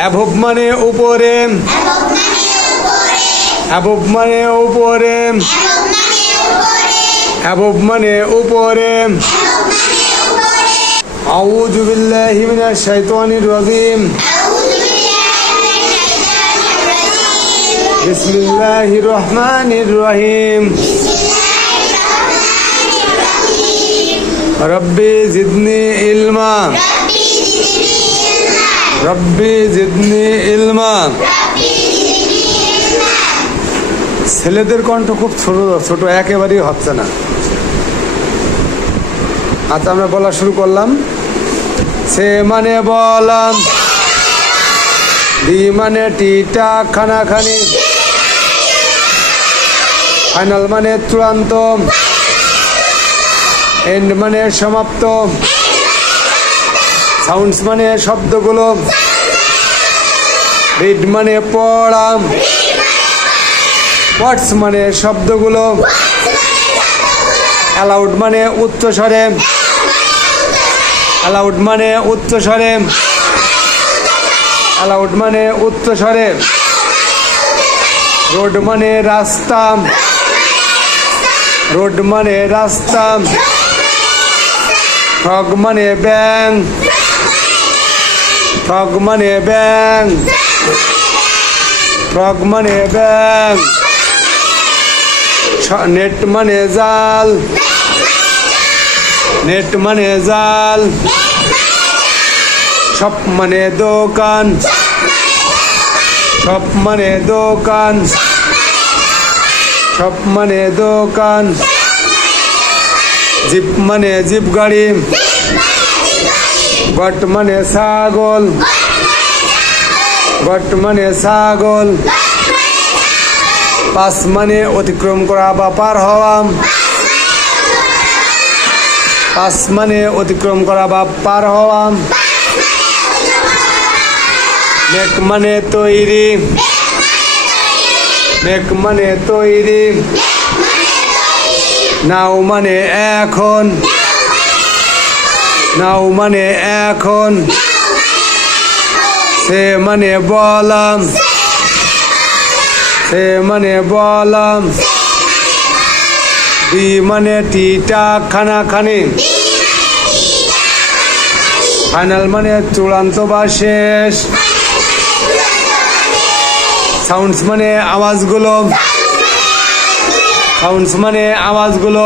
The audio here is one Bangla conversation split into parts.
অ্যাবভ মানে উপরে, অ্যাবভ মানে উপরে, অ্যাবভ মানে উপরে। আউযু বিল্লাহি মিনাশ শাইতানির রাজিম। বিসমিল্লাহির রহমানির রহিম। রব্বি জিদনি ইলমা, রব্বি জিদনি ইলমা। ছেলেদের কণ্ঠ খুব ছোট ছোট, একেবারেই হচ্ছে না। আচ্ছা, আমরা বলা শুরু করলাম। সে মানে বলাম, ডি মানে টিটা খানাখানি, ফাইনাল মানে চূড়ান্ত, এন্ড মানে সমাপ্ত, সাউন্ডস মানে শব্দগুলো, রিড মানে পড়া, ওয়ার্ডস মানে শব্দগুলো, অ্যালাউড মানে উচ্চস্বরে, অ্যালাউড মানে উচ্চস্বরে, অ্যালাউড মানে উচ্চস্বরে। রোড মানে রাস্তা, রোড মানে রাস্তা। ফ্রগ মানে ব্যাং, ফ্রগ মানে ব্যাং, ফ্রগ মানে ব্যাং। নেট মানে জাল, নেট মানে জাল। শপ মানে দোকান, শপ মানে দোকান, শপ মানে দোকান। জিপ মানে জিপ গাড়ি, গট মানে ছাগল, গট মানে ছাগল। পাস মানে অতিক্রম করা বা পার হওয়া, পাস মানে অতিক্রম করা বা পার হওয়া। মেক মানে তৈরি, মেক মানে তৈরি। নাও মানে এখন, নাও মানে এখন। সে মানে বলাম, সে মানে বলাম। ডি মানে টিটা খানাখানি, ফাইনাল মানে চূড়ান্ত বা শেষ। সাউন্ডস মানে আওয়াজগুলো, সাউন্ডস মানে আওয়াজগুলো,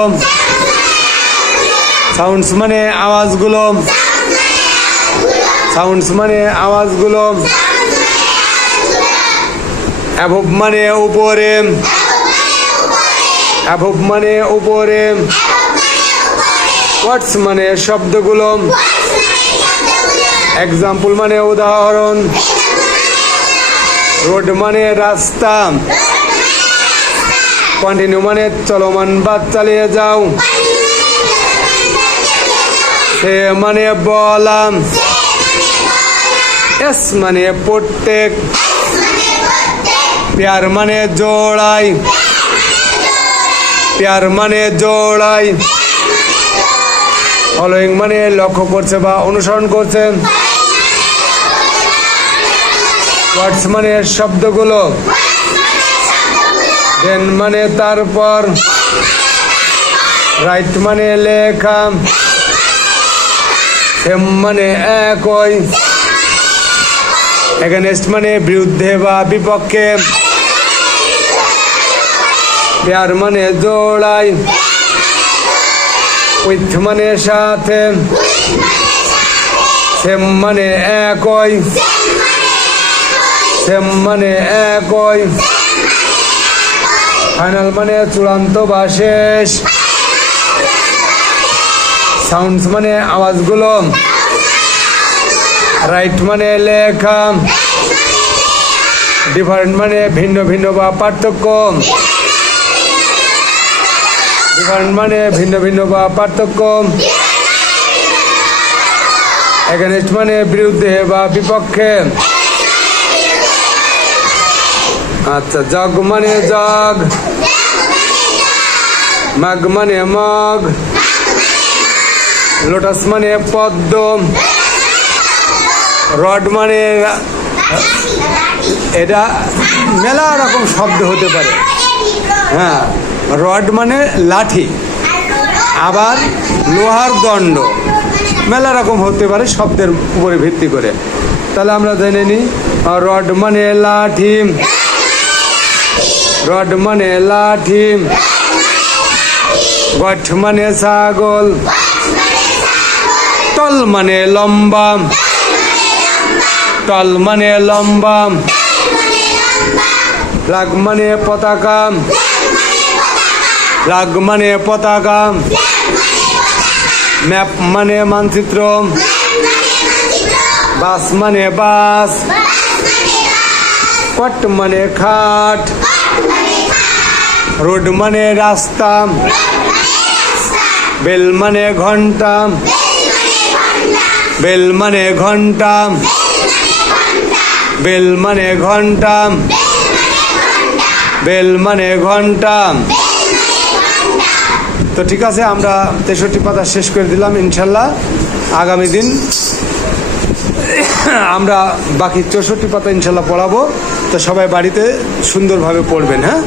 সাউন্ডস মানে আওয়াজগুলো, সাউন্ডস মানে আওয়াজগুলো। অ্যাবভ মানে উপরে, অ্যাবভ মানে উপরে। ওয়ার্ডস মানে শব্দগুলো, এক্সাম্পল মানে উদাহরণ। রোড মানে রাস্তা, কন্টিনিউ মানে চলমান বা চালিয়ে যাও। সে মানে বলাম, এস মানে প্রত্যেক। প্যার মানে জোড়াই, প্যার মানে জোড়াই। ফলোয়িং মানে লক্ষ্য করছে বা অনুসরণ করছে। ওয়ার্ডস মানে শব্দগুলো, দেন মানে তারপর। রাইট মানে লেখা, সেম মানে একই। এগেনস্ট মানে বিরুদ্ধে বা বিপক্ষে। পেয়ার মানে জোড়াই, উইথ মানে সাথে, সেম মানে একই, সেম মানে একই। ফাইনাল মানে চূড়ান্ত বা শেষ। সাউন্ডস মানে আওয়াজগুলো, রাইট মানে লেখা, ডিফারেন্ট মানে ভিন্ন ভিন্ন বা পার্থক্য, ডিফারেন্ট মানে ভিন্ন ভিন্ন বা পার্থক্য, এগেনস্ট মানে বিরুদ্ধে বা বিপক্ষে। আচ্ছা, জগ মানে জগ, মাগ মানে মগ, লোটাস মানে পদ্ম, রড মানে এটা মেলা রকম শব্দ হতে পারে। হ্যাঁ, রড মানে লাঠি, আবার লোহার দণ্ড, মেলা রকম হতে পারে শব্দের উপরে ভিত্তি করে। তাহলে আমরা জেনে নিই, রড মানে লাঠি, রড মানে লাঠি, গঠ মানে ছাগল, টল মানে লম্বা, টল মানে লম্বা, ফ্ল্যাগ মানে পতাকা, ফ্ল্যাগ মানে পতাকা, ম্যাপ মানে মানচিত্র, বাস মানে বাস, কট মানে খাট, রোড মানে রাস্তা, বেল মানে ঘন্টা, বেল মানে ঘন্টা, বেল মানে ঘন্টা, বেল মানে ঘন্টা। তো ঠিক আছে, আমরা 63 পাতা শেষ করে দিলাম। ইনশাল্লাহ আগামী দিন আমরা বাকি 64 পাতা ইনশাল্লাহ পড়াবো। তো সবাই বাড়িতে সুন্দরভাবে পড়বেন। হ্যাঁ।